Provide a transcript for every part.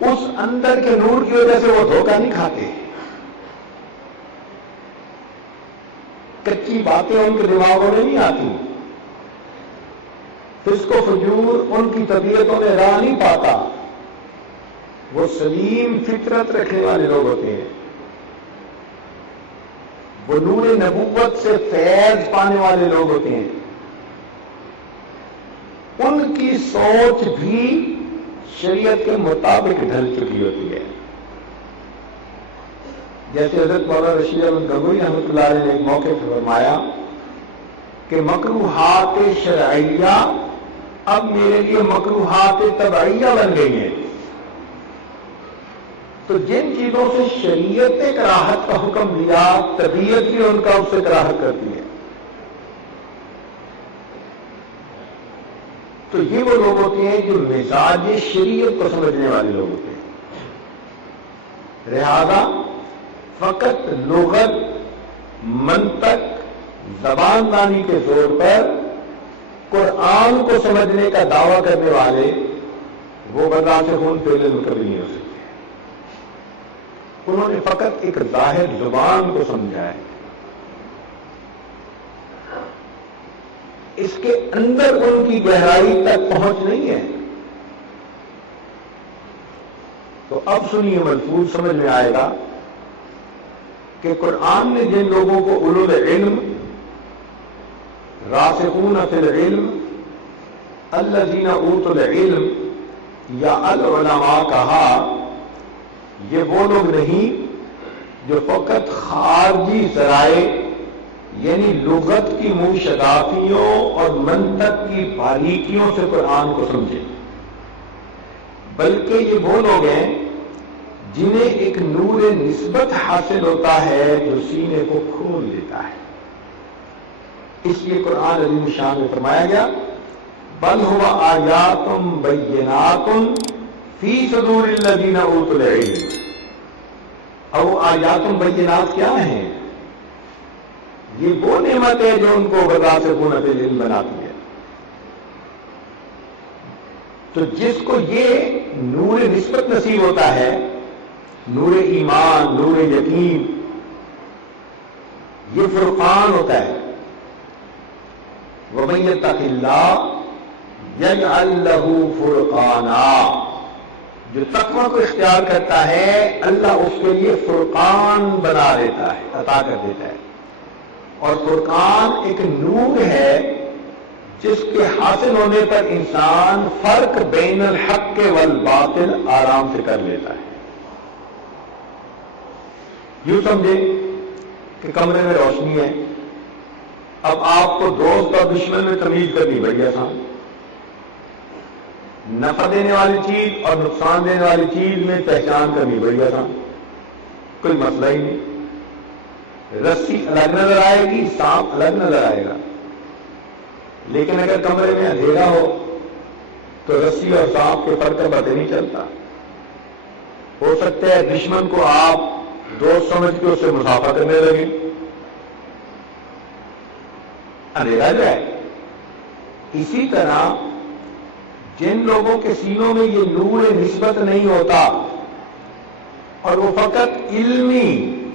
اس اندر کے نور کی وجہ سے وہ دھوکہ نہیں کھاتے. کچی باتیں ان کے دماغوں میں نہیں آتی، فسق و فجور ان کی طبیعتوں میں راہ نہیں پاتا. وہ سلیم فطرت رکھنے والے لوگ ہوتے ہیں، وہ نور نبوت سے فیض پانے والے لوگ ہوتے ہیں. ان کی سوچ بھی شریعت کے مطابق ڈھل چکی ہوتی ہے. جیسے حضرت مولانا رشید احمد گنگوئی رحمۃ اللہ علیہ نے ایک موقع پر فرمایا کہ مکروہات شرعیہ اب میرے لیے مکروہات تبعیہ بن گئی ہیں. تو جن چیزوں سے شریعت نے کراہت کا حکم دیا، طبیعت بھی ان کا اس سے کراہت کرتی ہے. تو یہ وہ لوگ ہوتے ہیں جو مزاج شریعت کو سمجھنے والے لوگ ہوتے ہیں. لہذا فقط لغت، منطق، زبان دانی کے زور پر قرآن کو سمجھنے کا دعویٰ کرنے والے وہ بذات خون پہلے کبھی نہیں ہو سکتے. انہوں نے فقط ایک ظاہر زبان کو سمجھا ہے، اس کے اندر ان کی گہرائی تک پہنچ نہیں ہے. تو اب سنیے، ملفوظ سمجھ میں آئے گا کہ قرآن نے جن لوگوں کو اولو العلم، راسخون فی العلم، الذین اوتوا العلم یا العلماء کہا، یہ وہ لوگ نہیں جو فقط خارجی ذرائع یعنی لغت کی منشدافیوں اور منطق کی باریکیوں سے قرآن کو سمجھے، بلکہ یہ وہ لوگ ہیں جنہیں ایک نور نسبت حاصل ہوتا ہے جو سینے کو کھول دیتا ہے. اس لیے قرآن عظیم شان میں فرمایا گیا بل هو آیات بینات فی صدور الذین اوتوا العلم. اب آیات بینات کیا ہیں؟ یہ وہ نعمت ہے جو ان کو راسخون فی العلم بناتی ہے. تو جس کو یہ نور نسبت نصیب ہوتا ہے، نور ایمان، نور یقین، یہ فرقان ہوتا ہے. وَمَن يَتَّقِ اللَّهَ يَجْعَل لَّهُ فُرْقَانًا، جو تقوی کو اختیار کرتا ہے اللہ اس کے لیے فرقان بنا دیتا ہے، عطا کر دیتا ہے. اور فرقان ایک نور ہے جس کے حاصل ہونے پر انسان فرق بین الحق والباطل آرام سے کر لیتا ہے. یوں سمجھے کہ کمرے میں روشنی ہے، اب آپ کو دوست اور دشمن میں تمیز کرنی بڑی آسان. نفع دینے والی چیز اور نقصان دینے والی چیز میں پہچان کرنی بڑی آسان، کوئی مسئلہ ہی نہیں. رسی الگ نظر آئے گی، سانپ الگ نظر آئے گا. لیکن اگر کمرے میں اندھیرا ہو تو رسی اور سانپ کے فرق کا پتہ نہیں چلتا. ہو سکتا ہے دشمن کو آپ دوست سمجھ کے اس سے مسافہ کرنے لگے، اندھیرا جائے. اسی طرح جن لوگوں کے سینوں میں یہ نور نسبت نہیں ہوتا اور وہ فقط علمی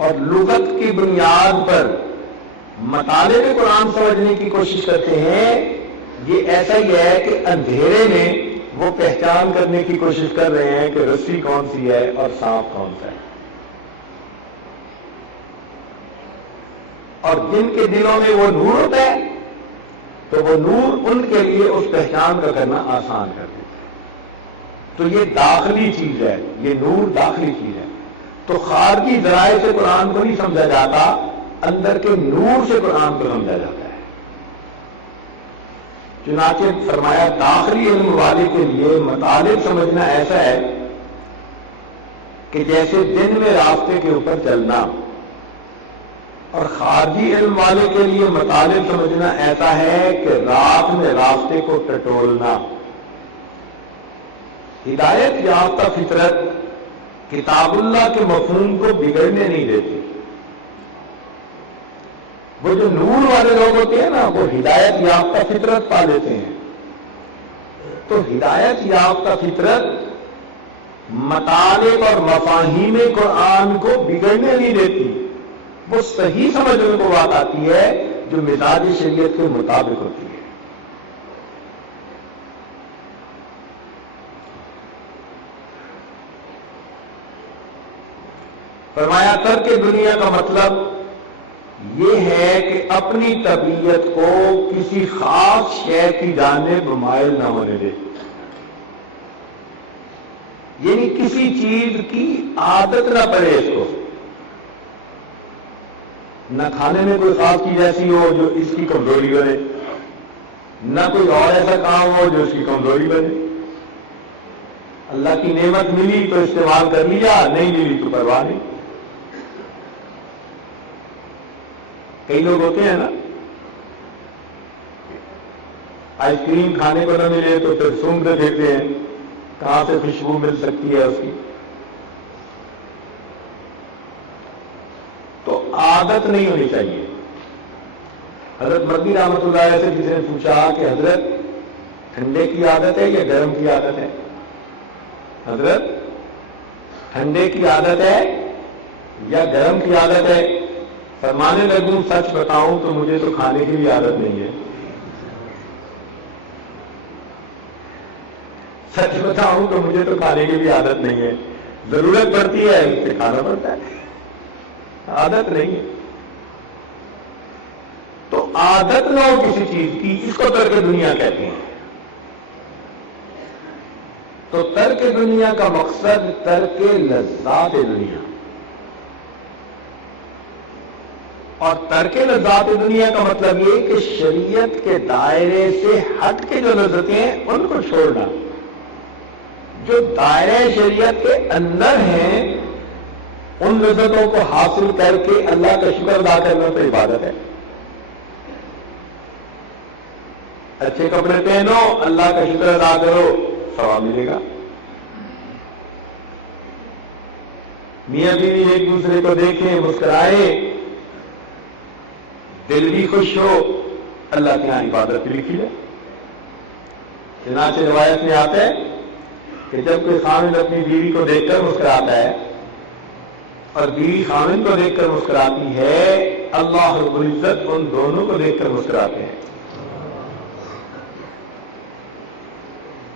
اور لغت کی بنیاد پر مطالب قرآن سمجھنے کی کوشش کرتے ہیں، یہ ایسا ہی ہے کہ اندھیرے میں وہ پہچان کرنے کی کوشش کر رہے ہیں کہ رسی کون سی ہے اور سانپ کون سا ہے. اور جن کے دلوں میں وہ نور ہوتا ہے تو وہ نور ان کے لیے اس پہچان کا کرنا آسان کر دیتا ہے. تو یہ داخلی چیز ہے، یہ نور داخلی چیز ہے. تو خارجی ذرائع سے قرآن کو نہیں سمجھا جاتا، اندر کے نور سے قرآن کو سمجھا جاتا ہے. چنانچہ فرمایا داخلی علم والے کے لیے مطالب سمجھنا ایسا ہے کہ جیسے دن میں راستے کے اوپر چلنا، اور خارجی علم والے کے لیے مطالب سمجھنا ایسا ہے کہ رات میں راستے کو ٹٹولنا. ہدایت یافتہ فطرت کتاب اللہ کے مفہوم کو بگڑنے نہیں دیتی. وہ جو نور والے لوگ ہوتے ہیں نا، وہ ہدایت یافتہ فطرت پا لیتے ہیں. تو ہدایت یافتہ فطرت مطالب اور مفاہیم قرآن کو بگڑنے نہیں دیتی، وہ صحیح سمجھنے کو بات آتی ہے جو مزاج شریعت کے مطابق ہوتی ہے۔ فرمایا ترک دنیا کا مطلب یہ ہے کہ اپنی طبیعت کو کسی خاص شے کی جانب مائل نہ ہونے دے، یعنی کسی چیز کی عادت نہ پڑے اس کو، نہ کھانے میں کوئی خاص چیز ایسی ہو جو اس کی کمزوری بنے، نہ کوئی اور ایسا کام ہو جو اس کی کمزوری بنے۔ اللہ کی نعمت ملی تو استعمال کر لیا، نہیں ملی تو پرواہ نہیں۔ کئی لوگ ہوتے ہیں نا، آئس کریم کھانے کو نہ ملے تو پھر سونگتے دیکھتے ہیں کہاں سے خوشبو مل سکتی ہے اس کی۔ تو عادت نہیں ہونی چاہیے۔ حضرت مدنی رحمۃ اللہ علیہ سے کسی نے پوچھا کہ حضرت ٹھنڈے کی عادت ہے یا گرم کی عادت ہے؟ حضرت ٹھنڈے کی عادت ہے یا گرم کی عادت ہے؟ فرمانے لگوں سچ بتاؤں تو مجھے تو کھانے کی بھی عادت نہیں ہے، سچ بتاؤں تو مجھے تو کھانے کی بھی عادت نہیں ہے، ضرورت پڑتی ہے اسے کھانا پڑتا ہے، عادت نہیں ہے۔ تو عادت نہ ہو کسی چیز کی، اس کو ترک دنیا کہتے ہیں۔ تو ترک دنیا کا مقصد ترک لذات دنیا، اور ترک لذات دنیا کا مطلب یہ کہ شریعت کے دائرے سے ہٹ کے جو لذتیں ہیں ان کو چھوڑنا، جو دائرہ شریعت کے اندر ہیں ان لذتوں کو حاصل کر کے اللہ کا شکر ادا کرنا تو عبادت ہے۔ اچھے کپڑے پہنو، اللہ کا شکر ادا کرو، ثواب ملے گا۔ میاں بیوی ایک دوسرے کو دیکھیں، مسکرائے، دل بھی خوش ہو، اللہ کے یہاں عبادت بھی لکھی ہے۔ چنانچہ روایت میں آتا ہے کہ جب کوئی خامن اپنی بیوی کو دیکھ کر مسکراتا ہے اور بیوی خامن کو دیکھ کر مسکراتی ہے، اللہ رب العزت ان دونوں کو دیکھ کر مسکراتے ہیں۔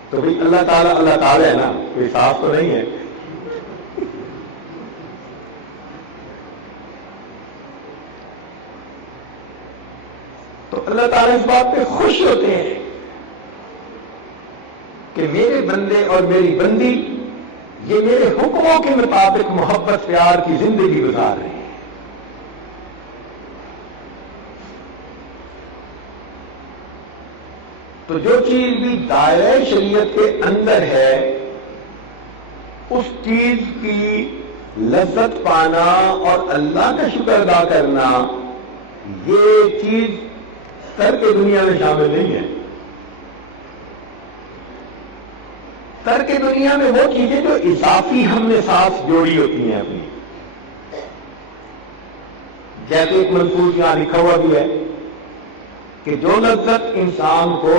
تو بھی اللہ تعالیٰ ہے نا، کوئی صاف تو نہیں ہے۔ تو اللہ تعالیٰ اس بات پہ خوش ہوتے ہیں کہ میرے بندے اور میری بندی یہ میرے حکموں کے مطابق محبت پیار کی زندگی گزار رہے ہیں۔ تو جو چیز بھی دائرہ شریعت کے اندر ہے اس چیز کی لذت پانا اور اللہ کا شکر ادا کرنا، یہ چیز ترک دنیا میں شامل نہیں ہے۔ ترک دنیا میں وہ چیزیں جو اضافی ہم نے ساتھ جوڑی ہوتی ہیں اپنی، جیسے ایک منصوص یہاں لکھا ہوا بھی ہے کہ جو لذت انسان کو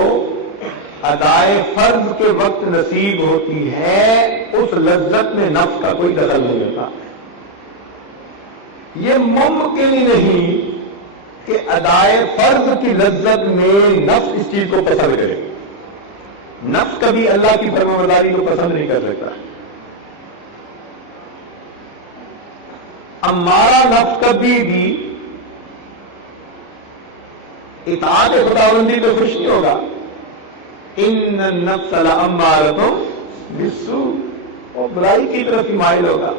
ادائے فرض کے وقت نصیب ہوتی ہے اس لذت میں نفس کا کوئی دخل نہیں ہوتا۔ یہ ممکن ہی نہیں کہ ادائے فرض کی لذت میں نفس اس چیز کو پسند کرے۔ نفس کبھی اللہ کی فرمانبرداری کو پسند نہیں کر سکتا۔ ہمارا نفس کبھی بھی اطاعت خداوندی پہ خوش نہیں ہوگا۔ ان النفس لامارۃ بالسوء، وہ برائی کی طرف ہی مائل ہوگا۔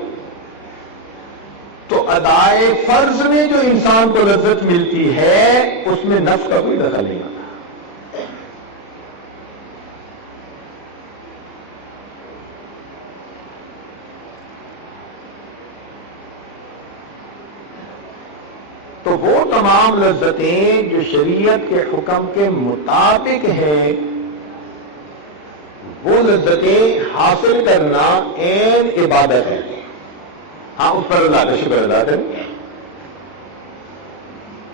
تو ادائے فرض میں جو انسان کو لذت ملتی ہے اس میں نفس کا کوئی دخل نہیں ہوتا۔ تو وہ تمام لذتیں جو شریعت کے حکم کے مطابق ہیں وہ لذتیں حاصل کرنا عین عبادت ہے۔ ہاں اس پر اللہ کا شکر ادا کریں،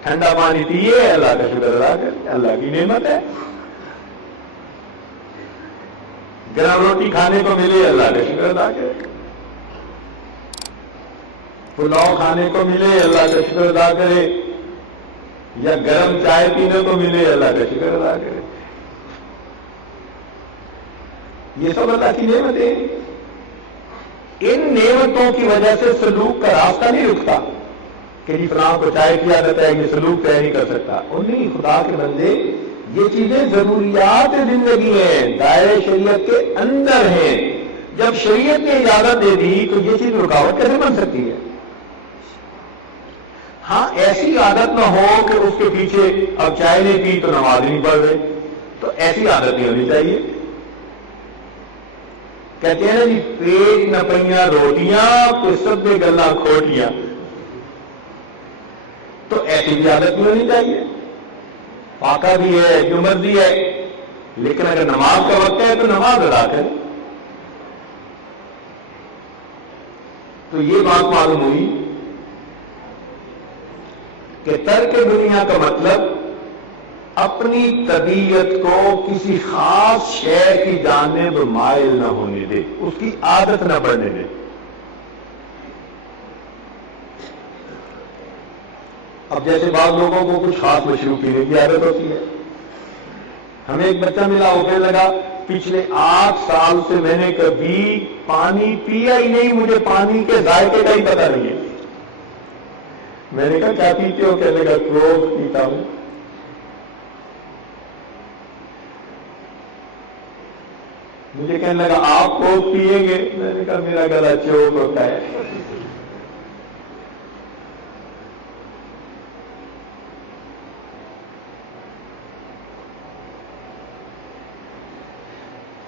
ٹھنڈا پانی پیے اللہ کا شکر ادا کریں، اللہ کی نعمت ہے۔ گرم روٹی کھانے کو ملے اللہ کا شکر ادا کرے، پلاؤ کھانے کو ملے اللہ کا شکر ادا کرے، یا گرم چائے پینے کو ملے اللہ کا شکر ادا کرے۔ یہ سب اللہ کی نعمتیں، ان نعمتوں کی وجہ سے سلوک کا راستہ نہیں رکتا کہ جی فلاں کو چائے کی عادت ہے، یہ سلوک طے نہیں کر سکتا۔ انہیں خدا کے بندے یہ چیزیں ضروریات زندگی ہیں، دائرے شریعت کے اندر ہیں۔ جب شریعت نے اجازت دے دی تو یہ چیز رکاوٹ کیسے بن سکتی ہے؟ ہاں ایسی عادت نہ ہو کہ اس کے پیچھے اب چائے نہیں پی تو نماز نہیں پڑھ رہے، تو ایسی عادت نہیں ہونی چاہیے۔ کہتے ہیں نا جی پیٹ نہ پئیاں روٹیاں قسمت میں گلا کھوٹیاں، تو ایسی بھی عادت نہیں ہونی چاہیے۔ پاکا بھی ہے جو مرضی ہے، لیکن اگر نماز کا وقت ہے تو نماز ادا کرے۔ تو یہ بات معلوم ہوئی کہ ترک دنیا کا مطلب اپنی طبیعت کو کسی خاص شے کی جانب مائل نہ ہونے دے، اس کی عادت نہ بڑھنے دے۔ اب جیسے بعض لوگوں کو کچھ خاص مشروب پینے کی عادت ہوتی ہے۔ ہمیں ایک بچہ ملا، وہ کہنے لگا پچھلے 8 سال سے میں نے کبھی پانی پیا ہی نہیں، مجھے پانی کے ذائقے کا ہی پتہ نہیں ہے۔ میں نے کہا کیا پیتے ہو؟ کہنے لگا کوک پیتا ہوں۔ مجھے کہنے لگا آپ کوک پیئیں گے؟ میں نے کہا میرا گلا چوک ہوتا ہے۔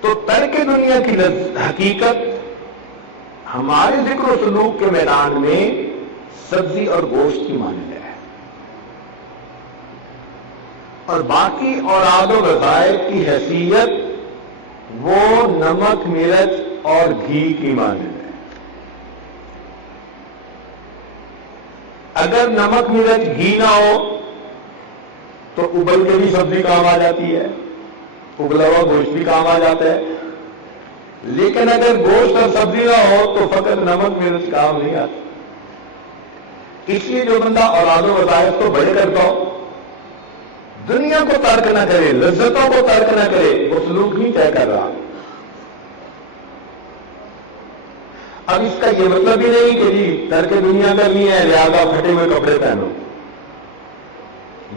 تو ترک دنیا کی حقیقت ہمارے ذکر و سلوک کے میدان میں سبزی اور گوشت کی مانند ہے، اور باقی اوراد و وظائف کی حیثیت وہ نمک مرچ اور گھی کی مانند ہے۔ اگر نمک مرچ گھی نہ ہو تو ابل کے بھی سبزی کام آ جاتی ہے، ابلا ہوا گوشت بھی کام آ جاتا ہے، لیکن اگر گوشت اور سبزی نہ ہو تو فقط نمک مرچ کام نہیں آتا۔ اس لیے جو بندہ اوراد و وظائف کو بڑے کرتا ہو، دنیا کو ترک نہ کرے، لذتوں کو ترک نہ کرے، وہ سلوک نہیں طے کر رہا۔ اب اس کا یہ مطلب بھی نہیں کہ جی ترک دنیا کرنی ہے لہذا پھٹے ہوئے کپڑے پہنو،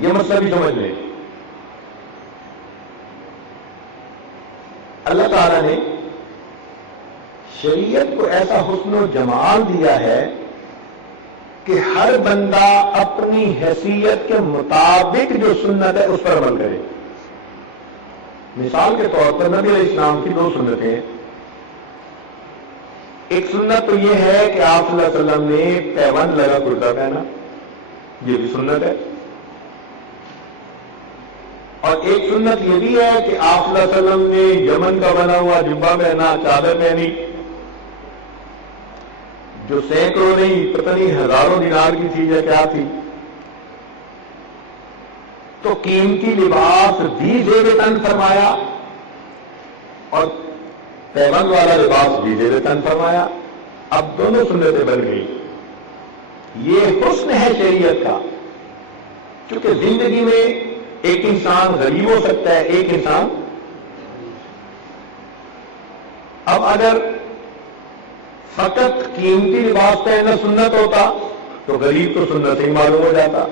یہ مطلب بھی سمجھ لیں۔ اللہ تعالیٰ نے شریعت کو ایسا حسن و جمال دیا ہے کہ ہر بندہ اپنی حیثیت کے مطابق جو سنت ہے اس پر عمل کرے۔ مثال کے طور پر نبی علیہ السلام کی 2 سنتیں ہیں۔ ایک سنت تو یہ ہے کہ آپ صلی اللہ علیہ وسلم نے پیبند لگا کرتا پہنا، یہ بھی سنت ہے۔ اور ایک سنت یہ بھی ہے کہ آپ صلی اللہ علیہ وسلم نے یمن کا بنا ہوا جبہ پہنا، چادر پہنی، جو سینکڑوں نہیں پتہ نہیں ہزاروں دینار کی چیز ہے، کیا تھی؟ تو قیمتی لباس بھی زیب تن فرمایا اور پیبند والا لباس بھی زیب تن فرمایا۔ اب دونوں سنتیں بن گئی۔ یہ حسن ہے شریعت کا، کیونکہ زندگی میں ایک انسان غریب ہو سکتا ہے، ایک انسان اب اگر فقط قیمتی لباس پہننا سنت ہوتا تو غریب تو سنت ہی معلوم ہو جاتا،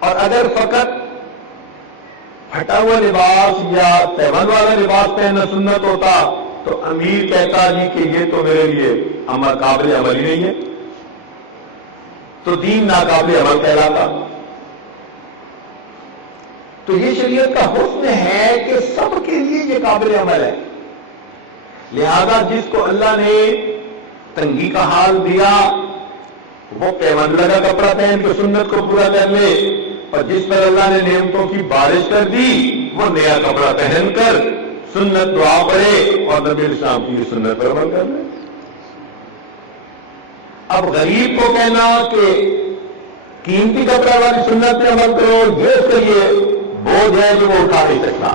اور اگر فقط پھٹا ہوا لباس یا پیبند والا لباس پہننا سنت ہوتا تو امیر کہتا جی کہ یہ تو میرے لیے قابل عمل ہی نہیں ہے، تو دین ناقابل عمل کہلاتا۔ تو یہ شریعت کا حسن ہے کہ سب کے لیے یہ قابل عمل ہے، لہذا جس کو اللہ نے تنگی کا حال دیا وہ پیبند لگا کپڑا پہن کے سنت کو پورا کر لے، اور جس پر اللہ نے نعمتوں کی بارش کر دی وہ نیا کپڑا پہن کر سنت دعا پڑھے اور نبی السلام کی سنت پر عمل کر لے۔ اب غریب کو کہنا کہ قیمتی کپڑا والی سنت پہ عمل کرو، یہ اس کے لیے بوجھ ہے جو وہ اٹھا نہیں سکتا۔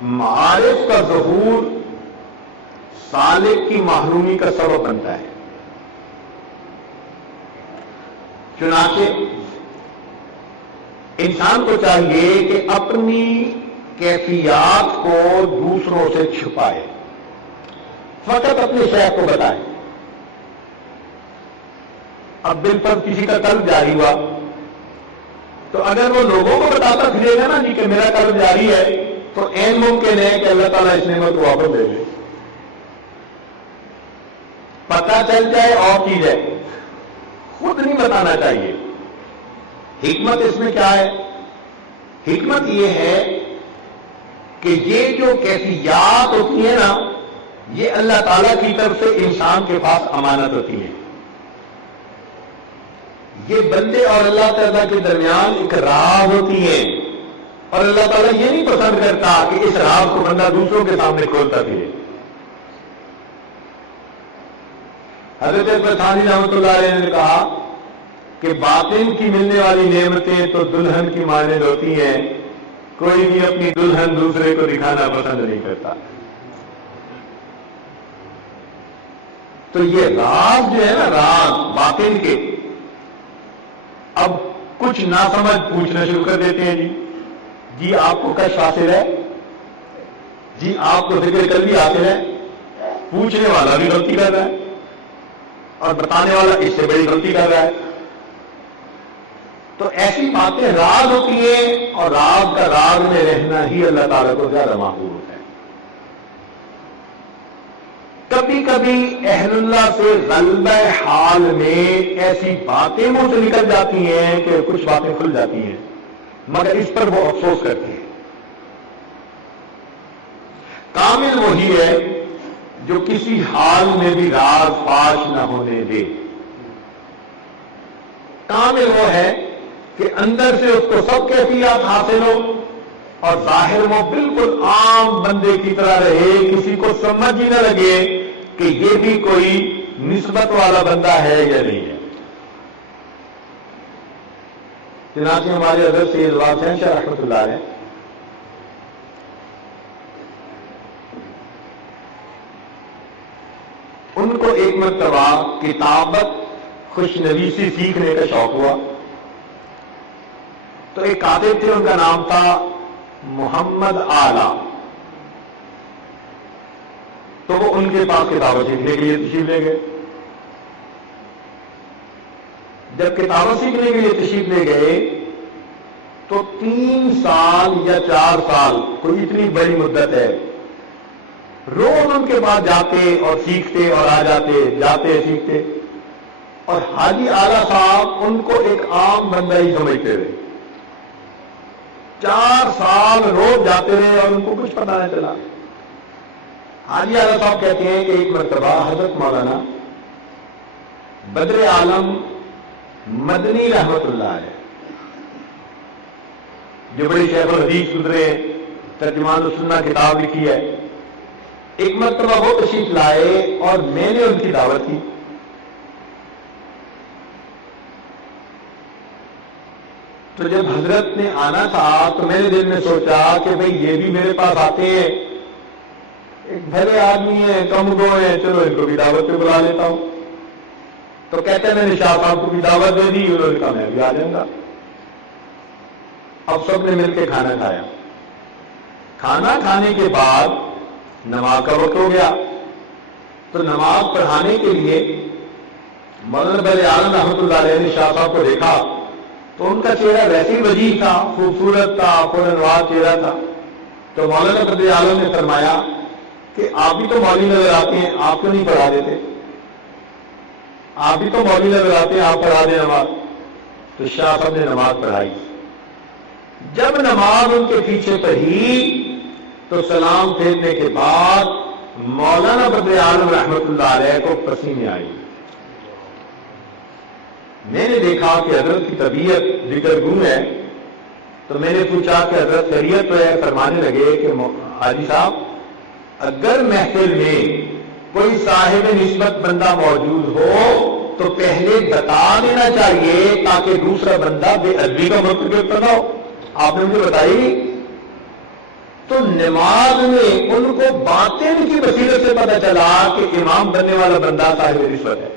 معارف کا ظہور سالک کی محرومی کا سبب بنتا ہے. چنانچہ انسان کو چاہیے کہ اپنی کیفیات کو دوسروں سے چھپائے، فقط اپنے شیخ کو بتائے. اب بالفرض کسی کا قلب جاری ہوا تو اگر وہ لوگوں کو بتاتا پھرے گا نا جی کہ میرا قلب جاری ہے، تو عین ممکن ہے کہ اللہ تعالیٰ اس نعمت کو واپس دے دے. پتہ چل جائے اور کی جائے، خود نہیں بتانا چاہیے. حکمت اس میں کیا ہے؟ حکمت یہ ہے کہ یہ جو کیفیات ہوتی ہیں نا، یہ اللہ تعالیٰ کی طرف سے انسان کے پاس امانت ہوتی ہے. یہ بندے اور اللہ تعالیٰ کے درمیان ایک راز ہوتی ہے، اور اللہ تعالیٰ یہ نہیں پسند کرتا کہ اس راز کو بندہ دوسروں کے سامنے کھولتا پھرے. حضرت اکبر ثانی رحمۃ اللہ علیہ نے کہا کہ باطن کی ملنے والی نعمتیں تو دلہن کی مانند ہوتی ہیں، کوئی بھی اپنی دلہن دوسرے کو دکھانا پسند نہیں کرتا. تو یہ راز جو ہے نا، راز باطن کے، اب کچھ ناسمجھ پوچھنا شروع کر دیتے ہیں. جی آپ کو کشف حاصل ہے؟ جی آپ کو ذکر قلبی حاصل ہے؟ پوچھنے والا بھی غلطی کر رہا ہے اور بتانے والا اس سے بڑی غلطی کر رہا ہے. تو ایسی باتیں راز ہوتی ہیں، اور راز کا راز میں رہنا ہی اللہ تعالیٰ کو زیادہ محبوب ہوتا ہے. کبھی کبھی اہل اللہ سے غلبہ حال میں ایسی باتیں منہ سے نکل جاتی ہیں کہ کچھ باتیں کھل جاتی ہیں، مگر اس پر وہ افسوس کرتے ہیں. کامل وہی ہے جو کسی حال میں بھی راز فاش نہ ہونے دے. کامل وہ ہے کہ اندر سے اس کو سب کیفیات حاصل ہو اور ظاہر وہ بالکل عام بندے کی طرح رہے، کسی کو سمجھ ہی نہ لگے کہ یہ بھی کوئی نسبت والا بندہ ہے یا نہیں ہے. چنانچہ ہمارے حضرت سید واقع شاہ رحمۃ اللہ علیہ ان کو ایک مرتبہ کتابت خوشنویسی سیکھنے کا شوق ہوا. تو ایک کاتب تھے، ان کا نام تھا محمد اعلی. تو وہ ان کے پاس کتابیں سیکھنے کے لیے تشریف لے گئے. جب کتابیں سیکھنے کے لیے تشریف لے گئے تو 3 سال یا 4 سال، کوئی اتنی بڑی مدت ہے، روز ان کے پاس جاتے اور سیکھتے اور آ جاتے سیکھتے. اور حاجی اعلیٰ صاحب ان کو ایک عام بندہ ہی سمجھتے رہے. 4 سال روز جاتے رہے اور ان کو کچھ پتہ نہیں چلا. حاجی اعلیٰ صاحب کہتے ہیں کہ ایک مرتبہ حضرت مولانا بدر عالم مدنی رحمت اللہ علیہ، جو بڑے شیخ الحدیث گزرے ہیں، ترجمان السنہ کتاب لکھی ہے، ایک مرتبہ وہ تشریف لائے اور میں نے ان کی دعوت کی. تو جب حضرت نے آنا تھا تو میں نے دل میں سوچا کہ بھئی یہ بھی میرے پاس آتے ہیں، ایک بھلے آدمی ہیں، کم گو ہیں، چلو ان کو بھی دعوت پہ بلا لیتا ہوں. تو کہتے ہیں میں نے شاہ صاحب کو بھی دعوت دے دی، انہوں نے کہا میں بھی آ جاؤں گا. اب سب نے مل کے کھانا کھایا. کھانا کھانے کے بعد نماز کا وقت ہو گیا. تو نماز پڑھانے کے لیے مولانا بل عالم رحمۃ اللہ علیہ نے شاہ صاحب کو دیکھا تو ان کا چہرہ ویسے ہی وجیح تھا، خوبصورت تھا، پرانوار چہرہ تھا. تو مولانا بل عالم نے فرمایا کہ آپ بھی تو مولوی نظر آتے ہیں، آپ کیوں نہیں پڑھا دیتے؟ آپ بھی تو مولوی نظر آتے ہیں، آپ پڑھا دیں نماز. تو شاہ صاحب نے نماز پڑھائی. جب نماز ان کے پیچھے پڑھی تو سلام پھیرنے کے بعد مولانا بدر عالم رحمت اللہ علیہ کو پسینے آئی. میں نے دیکھا کہ حضرت کی طبیعت ذکر گم ہے. تو میں نے پوچھا کہ حضرت خیریت تو ہے؟ فرمانے لگے کہ حاجی صاحب، اگر محفل میں کوئی صاحب نسبت بندہ موجود ہو تو پہلے بتا دینا چاہیے تاکہ دوسرا بندہ بے ادبی کا مرتکب نہ ہو. آپ نے مجھے بتائی تو نماز میں ان کو باطن کی بصیرت سے پتہ چلا کہ امام بننے والا بندہ صاحب رشوت ہے.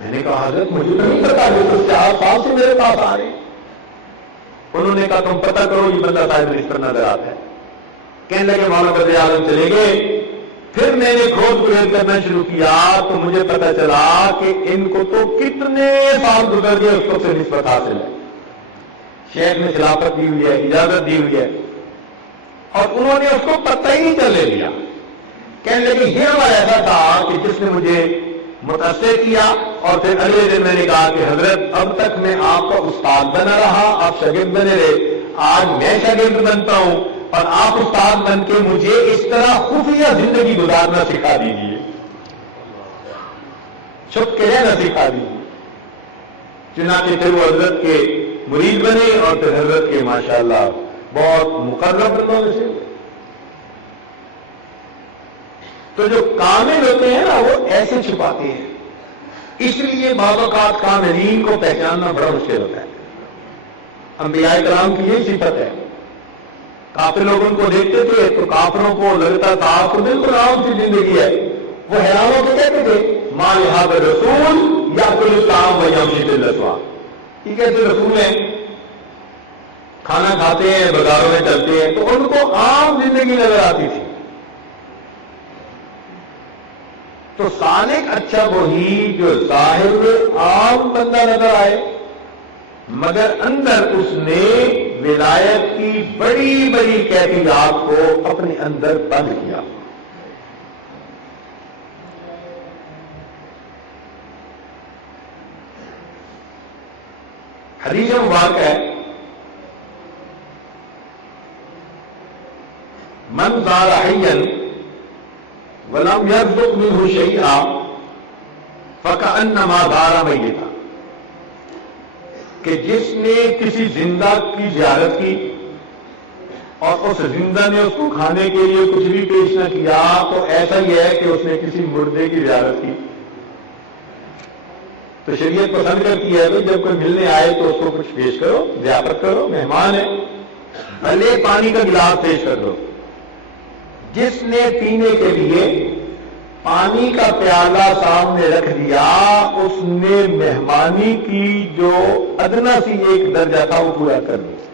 میں نے کہا حضرت مجھے تو نہیں پتا، رشوت 4 سال سے میرے پاس آ رہے. انہوں نے کہا تم پتہ کرو یہ بندہ صاحب رشوت نظر آتا ہے. کہنے لگے مولانا بدر عالم چلے گئے. پھر میں نے کھود پریز کرنا شروع کیا تو مجھے پتا چلا کہ ان کو تو کتنے سال گزر گئے اس کو سے نسبت حاصل ہے. شیخ نے خلافت دی ہوئی ہے، اجازت دی ہوئی ہے، اور انہوں نے اس کو پتہ ہی نہیں چلنے دیا. کہنے لگے یہ ہمارا ایسا تھا کہ جس نے مجھے متاثر کیا. اور پھر اگلے دن میں نے کہا کہ حضرت اب تک میں آپ کا استاد بنا رہا، آپ شاگرد بنے رہے، آج میں شاگرد بنتا ہوں اور آپ استاد بن کے مجھے اس طرح خفیہ زندگی گزارنا سکھا دیجیے، چھپ کے رہنا سکھا دیجیے. چنانچہ پھر وہ حضرت کے مرید بنے اور پھر حضرت کے ماشاءاللہ بہت مقرب بندوں میں سے. تو جو کامل ہوتے ہیں نا وہ ایسے چھپاتے ہیں. اس لیے بعض اوقات کاملین کو پہچاننا بڑا مشکل ہوتا ہے. انبیاء کرام کی یہی صفت ہے. کافر لوگ ان کو دیکھتے تھے تو کافروں کو لگتا تھا کہ بالکل عام سی زندگی ہے. وہ حیران ہو کے کہتے تھے ما لہذا رسول یاکل الطعام ویمشی فی الاسواق. یہ کیسے رسول ہیں، کھانا کھاتے ہیں، بازاروں میں چلتے ہیں. تو ان کو عام زندگی نظر آتی تھی. تو سالک اچھا وہی جو ظاہر میں عام بندہ نظر آئے مگر اندر اس نے ولایت کی بڑی بڑی کیفیات کو اپنے اندر بند کیا. حدیث مبارک ہے من زار حیا ولم يرزق منه شيئا فكأنما زار میتا، کہ جس نے کسی زندہ کی زیارت کی اور اس زندہ نے اس کو کھانے کے لیے کچھ بھی پیش نہ کیا تو ایسا ہی ہے کہ اس نے کسی مردے کی زیارت کی. تو شریعت پسند کرتی ہے کہ جب کوئی ملنے آئے تو اس کو کچھ پیش کرو، ضیافت کرو، مہمان ہے، بھلے پانی کا گلاس پیش کر دو. جس نے پینے کے لیے پانی کا پیالہ سامنے رکھ دیا اس نے مہمانی کی جو ادنا سی ایک درجہ تھا وہ پورا کر دیا،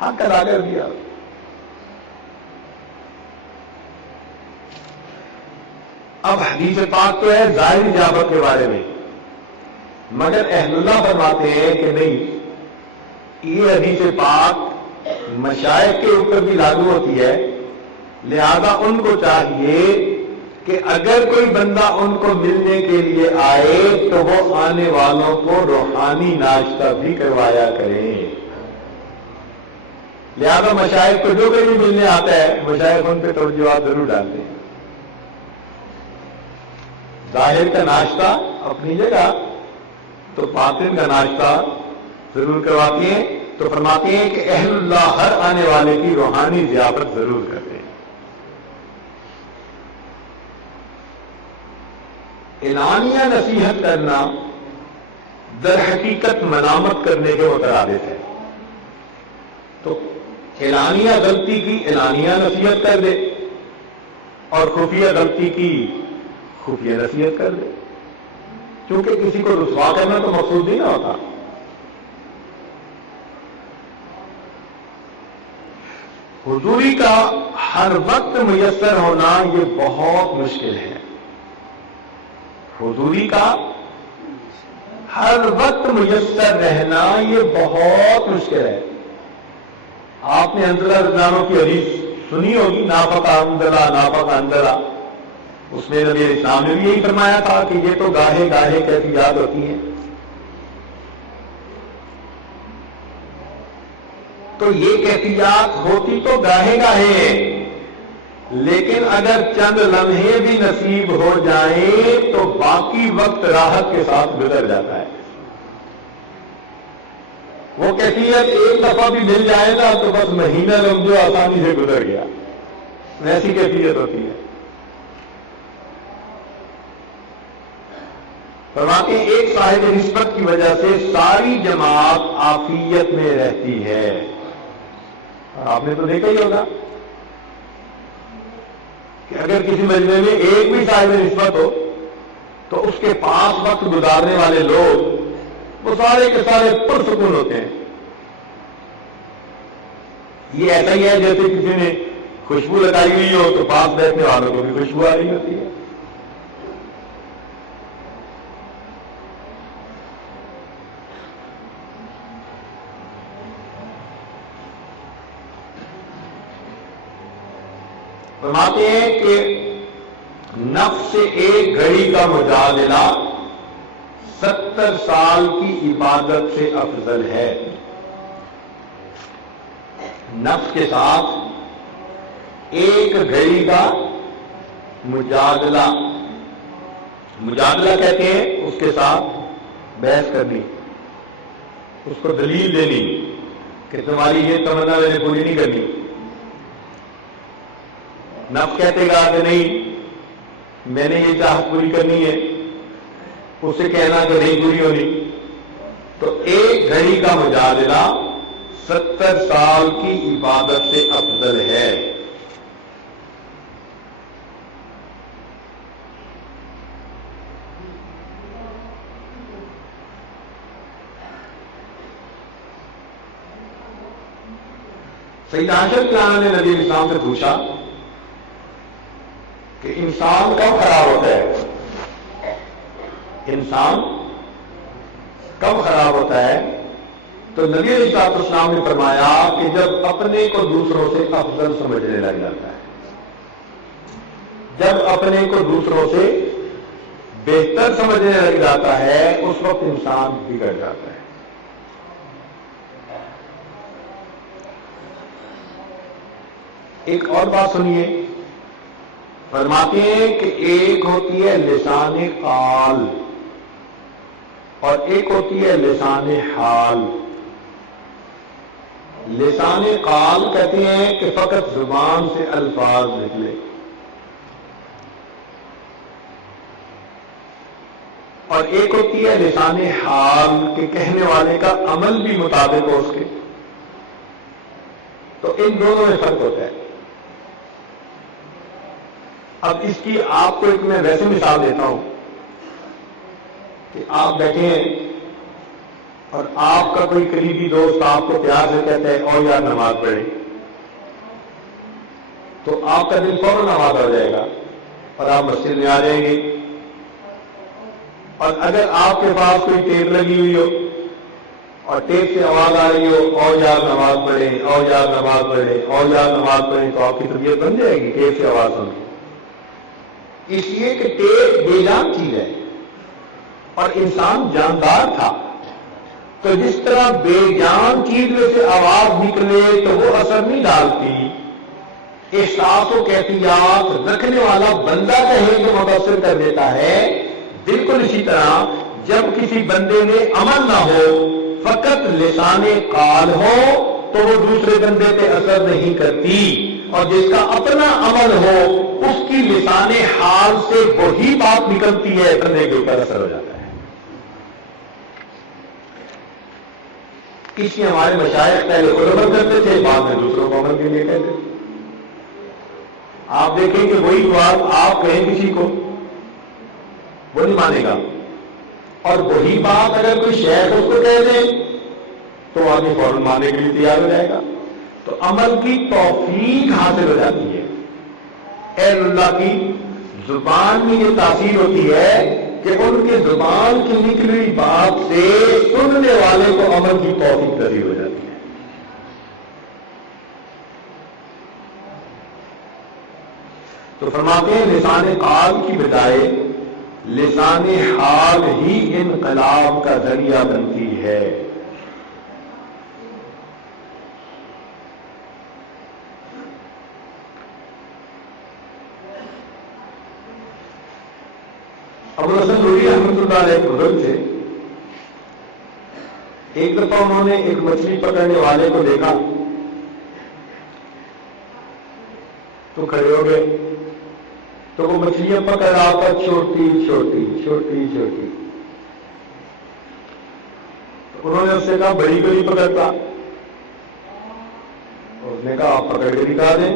حق ادا کر دیا. اب حدیث پاک تو ہے ظاہری اجابت کے بارے میں، مگر اہل اللہ فرماتے ہیں کہ نہیں، یہ حدیث پاک مشائخ کے اوپر بھی لاگو ہوتی ہے. لہذا ان کو چاہیے کہ اگر کوئی بندہ ان کو ملنے کے لیے آئے تو وہ آنے والوں کو روحانی ناشتہ بھی کروایا کریں. لہذا مشائخ کو جو کوئی ملنے آتا ہے مشائخ ان پہ توجہ ضرور ڈالتے ہیں. ظاہر کا ناشتہ اپنی جگہ تو باطن کا ناشتہ ضرور کرواتے ہیں. تو فرماتے ہیں کہ اہل اللہ ہر آنے والے کی روحانی ضیافت ضرور کرتے ہیں. اعلانیہ نصیحت کرنا در حقیقت ملامت کرنے کے مترادف ہے. تو اعلانیہ غلطی کی اعلانیہ نصیحت کر دے اور خفیہ غلطی کی خفیہ نصیحت کر دے، کیونکہ کسی کو رسوا کرنا تو مقصود نہیں نہ ہوتا. حضوری کا ہر وقت میسر ہونا یہ بہت مشکل ہے. حضوری کا ہر وقت میسر رہنا یہ بہت مشکل ہے. آپ نے حنظلہ رضی اللہ عنہ کی حدیث سنی ہوگی، نافقہ حنظلہ نافقہ حنظلہ. اس میں نبی اسلام نے بھی یہی فرمایا تھا کہ یہ تو گاہے گاہے کیفیات ہوتی ہیں. تو یہ کیفیات ہوتی تو گاہے گاہے ہیں، لیکن اگر چند لمحے بھی نصیب ہو جائیں تو باقی وقت راحت کے ساتھ گزر جاتا ہے. وہ کیفیت ایک دفعہ بھی مل جائے نا تو بس مہینہ سمجھو آسانی سے گزر گیا، ایسی کیفیت ہوتی ہے. فرماتے ہیں ایک صاحب نسبت کی وجہ سے ساری جماعت عافیت میں رہتی ہے. اور آپ نے تو دیکھا ہی ہوگا کہ اگر کسی مجمع میں ایک بھی صاحب نسبت ہو تو اس کے پاس وقت گزارنے والے لوگ وہ سارے کے سارے پرسکون ہوتے ہیں. یہ ایسا ہی ہے جیسے کسی نے خوشبو لگائی ہوئی ہو تو پاس بیٹھنے والوں کو بھی خوشبو آ رہی ہوتی ہے. فرماتے ہیں کہ نفس سے ایک گھڑی کا مجادلہ 70 سال کی عبادت سے افضل ہے. نفس کے ساتھ ایک گھڑی کا مجادلہ کہتے ہیں اس کے ساتھ بحث کرنی، اس کو دلیل دینی کہ تمہاری یہ تمنا میں نے پوری نہیں کرنی. نفس کہتے گا کہ نہیں میں نے یہ چاہت پوری کرنی ہے، اسے کہنا کہ نہیں پوری ہونی. تو ایک گھڑی کا مجادلہ 70 سال کی عبادت سے افضل ہے. سید عاشق کلانہ نے نبی اسلام سے پوچھا کہ انسان کب خراب ہوتا ہے؟ انسان کب خراب ہوتا ہے؟ تو نبی علیہ السلام نے فرمایا کہ جب اپنے کو دوسروں سے افضل سمجھنے لگ جاتا ہے، جب اپنے کو دوسروں سے بہتر سمجھنے لگ جاتا ہے اس وقت انسان بگڑ جاتا ہے. ایک اور بات سنیے، فرماتے ہیں کہ ایک ہوتی ہے لسان قال اور ایک ہوتی ہے لسان حال. لسان قال کہتے ہیں کہ فقط زبان سے الفاظ نکلے، اور ایک ہوتی ہے لسان حال کہ کہنے والے کا عمل بھی مطابق ہو اس کے. تو ان دونوں میں فرق ہوتا ہے. اب اس کی آپ کو ایک میں ویسے مثال دیتا ہوں کہ آپ بیٹھے ہیں اور آپ کا کوئی قریبی دوست آپ کو پیار سے کہتا ہے اور یار نماز پڑھے، تو آپ کا دل فوراً نماز ہو جائے گا اور آپ مسجد میں آ جائیں گے. اور اگر آپ کے پاس کوئی ٹیپ لگی ہوئی ہو اور ٹیپ سے آواز آ رہی ہو اور یار نماز پڑھے اور یار نماز پڑھے اور یار نماز پڑھے، تو آپ کی طبیعت بن جائے گی ٹیپ سے آواز سن کے. اس لیے کہ ٹیپ بے جان چیز ہے اور انسان جاندار تھا. تو جس طرح بے جان چیز میں سے آواز نکلے تو وہ اثر نہیں ڈالتی، احساس و کیفیات رکھنے والا بندہ کہیں تو متاثر کر دیتا ہے. بالکل اسی طرح جب کسی بندے میں عمل نہ ہو، فقط لسان قال ہو تو وہ دوسرے بندے پہ اثر نہیں کرتی، اور جس کا اپنا عمل ہو اس کی لسان حال سے وہی بات نکلتی ہے، بندے کے اوپر اثر ہو جاتا ہے. اس لیے ہمارے مشائخ پہلے خود عمل کرتے تھے، بعد میں دوسروں کو عمل کے لیے کہتے تھے. آپ دیکھیں کہ وہی بات آپ کہیں کسی کو وہ نہیں مانے گا، اور وہی بات اگر کوئی شیخ اس کو کہہ دے تو آدمی فوراً ماننے کے لیے تیار ہو جائے گا. تو عمل کی توفیق حاصل ہو جاتی ہے. اہل اللہ کی زبان میں یہ تاثیر ہوتی ہے کہ ان کے زبان کی نکلی ہوئی بات سے سننے والے کو عمل کی توفیق نصیب ہو جاتی ہے. تو فرماتے ہیں لسان قال کی بجائے لسان حال ہی انقلاب کا ذریعہ بنتی ہے. ابو الحسن نوری رحمۃ اللہ علیہ بزرگ تھے. ایک دفعہ انہوں نے ایک مچھلی پکڑنے والے کو دیکھا تو کھڑے ہو گئے. تو وہ مچھلیاں پکڑ رہا تھا چھوٹی چھوٹی چھوٹی چھوٹی. انہوں نے اس سے کہا بڑی بڑی پکڑتا. اس نے کہا آپ پکڑ کے دکھا دیں.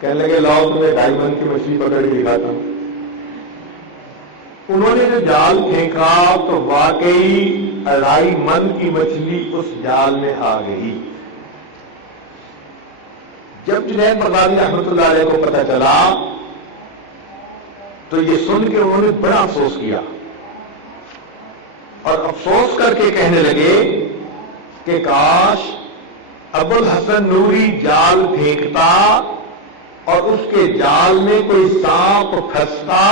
کہنے لگے لاؤ تمہیں 2.5 من کی مچھلی پکڑ کے دکھاتا ہوں. انہوں نے جو جال پھینکا تو واقعی 2.5 من کی مچھلی اس جال میں آ گئی. جب جنید بغدادی رحمۃ اللہ علیہ کو پتہ چلا تو یہ سن کے انہوں نے بڑا افسوس کیا اور افسوس کر کے کہنے لگے کہ کاش ابو الحسن نوری جال پھینکتا اور اس کے جال میں کوئی سانپ پھنستا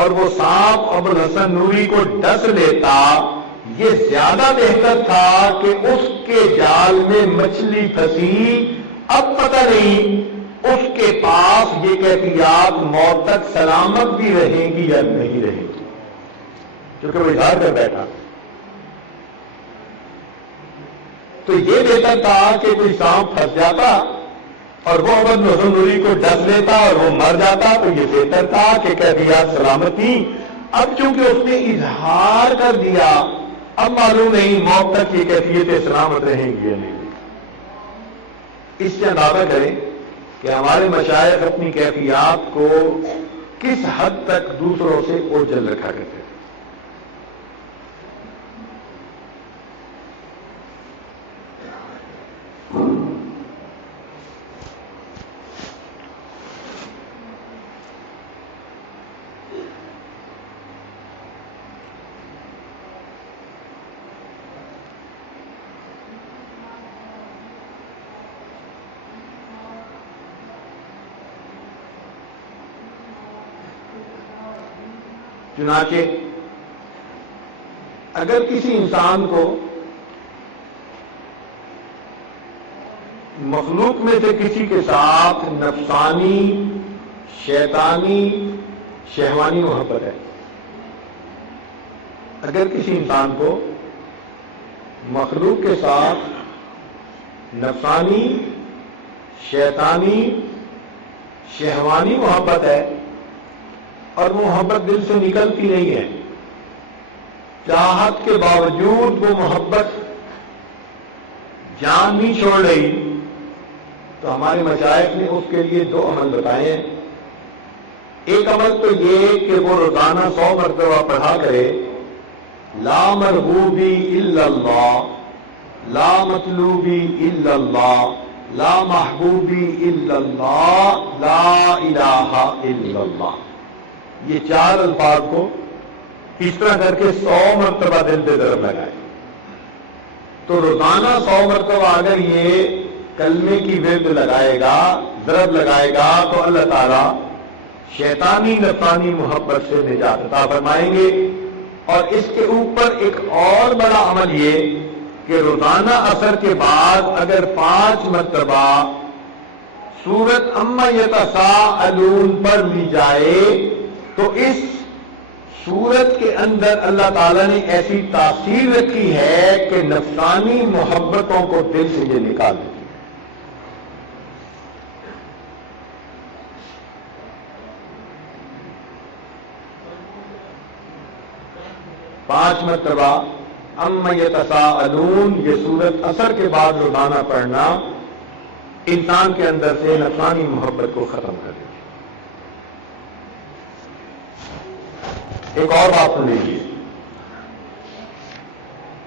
اور وہ سانپ ابو الحسن نوری کو ڈس لیتا. یہ زیادہ بہتر تھا کہ اس کے جال میں مچھلی پھنسی. اب پتہ نہیں اس کے پاس یہ کیفیات موت تک سلامت بھی رہیں گی یا نہیں رہیں گی، کیونکہ وہ اظہار کر بیٹھا. تو یہ بہتر تھا کہ کوئی سانپ پھنس جاتا اور وہ ابو الحسن نوری کو ڈس لیتا اور وہ مر جاتا، تو یہ بہتر تھا کہ کیفیات سلامت تھی. اب چونکہ اس نے اظہار کر دیا، اب معلوم نہیں موت تک یہ کیفیتیں سلامت رہیں گی یا نہیں. اس سے اندازہ کریں کہ ہمارے مشائخ اپنی کیفیات کو کس حد تک دوسروں سے اوجھل رکھا کرتے ہیں. چنانچہ اگر کسی انسان کو مخلوق میں سے کسی کے ساتھ نفسانی، شیطانی، شہوانی محبت ہے، اگر کسی انسان کو مخلوق کے ساتھ نفسانی، شیطانی، شہوانی محبت ہے اور وہ محبت دل سے نکلتی نہیں ہے، چاہت کے باوجود وہ محبت جان نہیں چھوڑ رہی، تو ہمارے مشائخ نے اس کے لیے 2 عمل بتائے ہیں. ایک عمل تو یہ کہ وہ روزانہ 100 مرتبہ پڑھا کرے لا مرغوبی الا اللہ، لا مطلوبی الا اللہ، لا محبوبی الا اللہ، لا الہ الا اللہ. یہ 4 الفاظ کو اس طرح کر کے 100 مرتبہ دل پہ ضرب لگائے. تو روزانہ 100 مرتبہ اگر یہ کلمے کی ورد لگائے گا، ضرب لگائے گا، تو اللہ تعالیٰ شیطانی نفسانی محبت سے نجات عطا فرمائیں گے. اور اس کے اوپر ایک اور بڑا عمل یہ کہ روزانہ عصر کے بعد اگر 5 مرتبہ سورت عما یتساءلون پڑھ لی جائے تو اس سورت کے اندر اللہ تعالیٰ نے ایسی تاثیر رکھی ہے کہ نفسانی محبتوں کو دل سے یہ نکال دیتی ہے. پانچ مرتبہ اما یتساءلون یہ سورت عصر کے بعد روزانہ پڑھنا انسان کے اندر سے نفسانی محبت کو ختم کر دیتی. ایک اور بات سن لیجیے،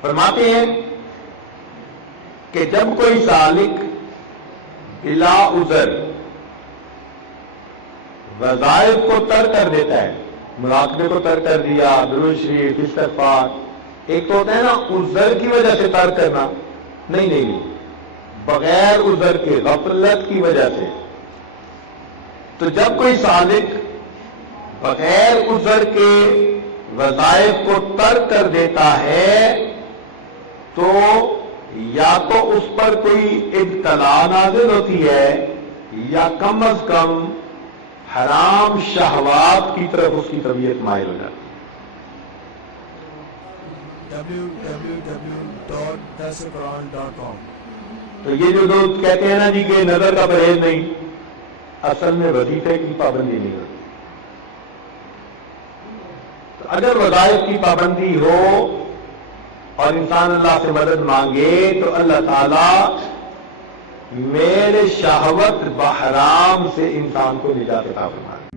فرماتے ہیں کہ جب کوئی سالک بلا عذر وظائف کو ترک کر دیتا ہے، مراقبے کو ترک کر دیا، درود شریف، استغفار، ایک تو ہوتا ہے نا عذر کی وجہ سے ترک کرنا، نہیں، بغیر عذر کے غفلت کی وجہ سے. تو جب کوئی سالک بغیر عذر کے وظائف کو ترک کر دیتا ہے تو یا تو اس پر کوئی ابتلا نازل ہوتی ہے یا کم از کم حرام شہوات کی طرف اس کی طبیعت مائل ہو جاتی ہے. www.dasquran.com. تو یہ جو لوگ کہتے ہیں نا جی کہ نظر کا پرہیز نہیں، اصل میں وظیفے کی پابندی نہیں ہوتی. تو اگر وظائف کی پابندی ہو اور انسان اللہ سے مدد مانگے تو اللہ تعالیٰ میل شہوت بحرام سے انسان کو نجات عطا فرمائے۔